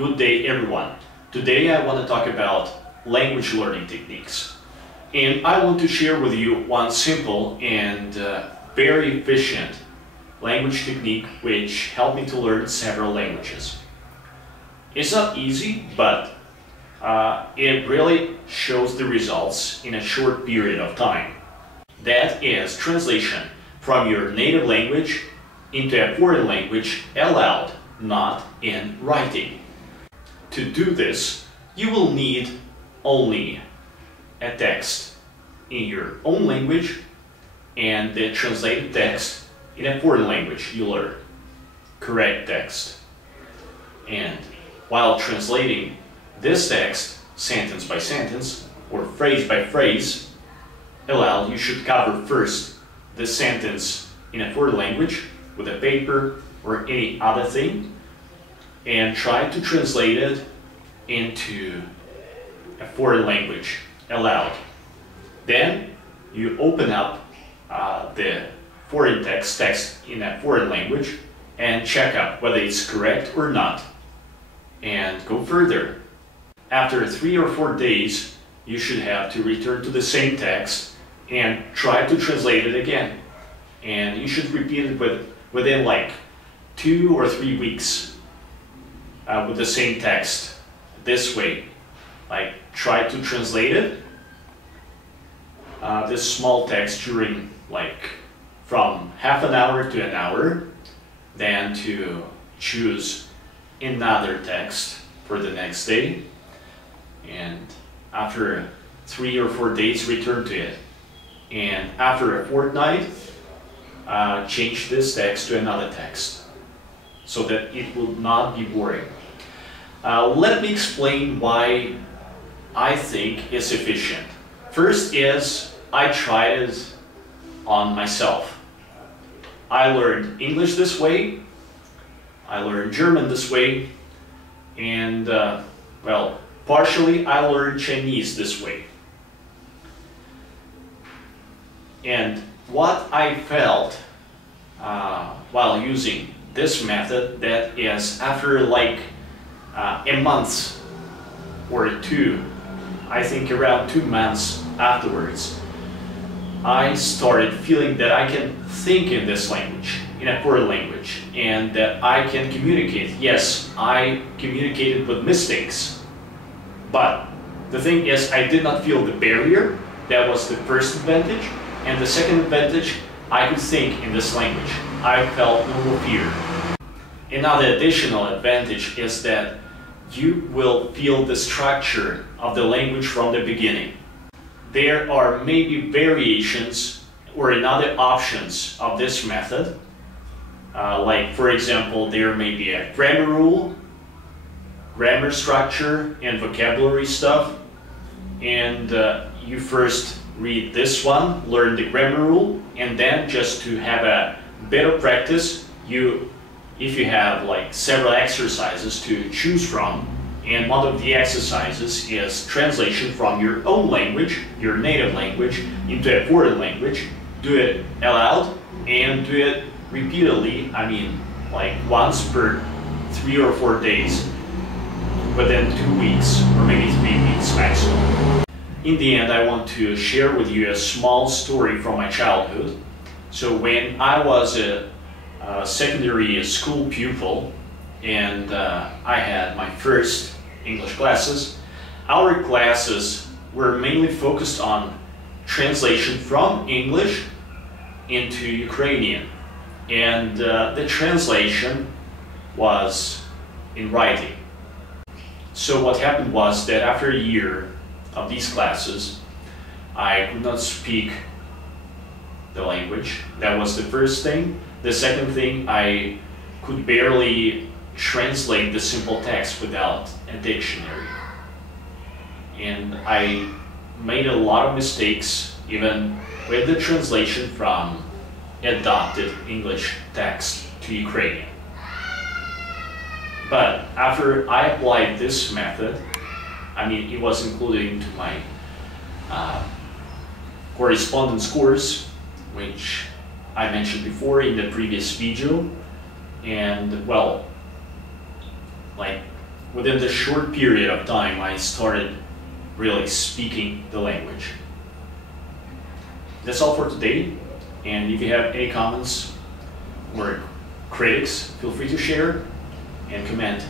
Good day everyone. Today I want to talk about language learning techniques. And I want to share with you one simple and very efficient language technique which helped me to learn several languages. It's not easy, but it really shows the results in a short period of time. That is translation from your native language into a foreign language aloud, not in writing. To do this, you will need only a text in your own language and the translated text in a foreign language you learn. Correct text. And while translating this text, sentence by sentence or phrase by phrase, aloud, you should cover first the sentence in a foreign language with a paper or any other thing, and try to translate it into a foreign language aloud. Then you open up the foreign text in a foreign language and check out whether it's correct or not, and go further. After 3 or 4 days, you should have to return to the same text and try to translate it again. And you should repeat it within like 2 or 3 weeks with the same text. This way, like try to translate it, this small text during like from half an hour to an hour, then to choose another text for the next day, and after 3 or 4 days return to it, and after a fortnight change this text to another text so that it will not be boring. Let me explain why I think it's efficient. First is I tried it on myself. I learned English this way, I learned German this way, and well, partially I learned Chinese this way. And what I felt while using this method, that is after like a month or 2, I think around 2 months afterwards, I started feeling that I can think in this language, in a foreign language, and that I can communicate. Yes, I communicated with mistakes, but the thing is I did not feel the barrier. That was the first advantage. And the second advantage, I could think in this language. I felt no fear. Another additional advantage is that you will feel the structure of the language from the beginning. There are maybe variations or another options of this method. Like for example, there may be a grammar rule, grammar structure, and vocabulary stuff. And you first read this one, learn the grammar rule, and then just to have a better practice, if you have like several exercises to choose from, and one of the exercises is translation from your own language, your native language, into a foreign language. Do it aloud and do it repeatedly, I mean like once per 3 or 4 days within 2 weeks or maybe 3 weeks maximum. In the end, I want to share with you a small story from my childhood. So when I was a secondary school pupil and I had my first English classes, our classes were mainly focused on translation from English into Ukrainian. And the translation was in writing. So what happened was that after a year of these classes, I could not speak the language. That was the first thing. The second thing, I could barely translate the simple text without a dictionary. And I made a lot of mistakes even with the translation from adopted English text to Ukrainian. But after I applied this method, I mean, it was included into my correspondence course, which I mentioned before in the previous video. And well, like within this short period of time, I started really speaking the language. That's all for today. And if you have any comments or critics, feel free to share and comment.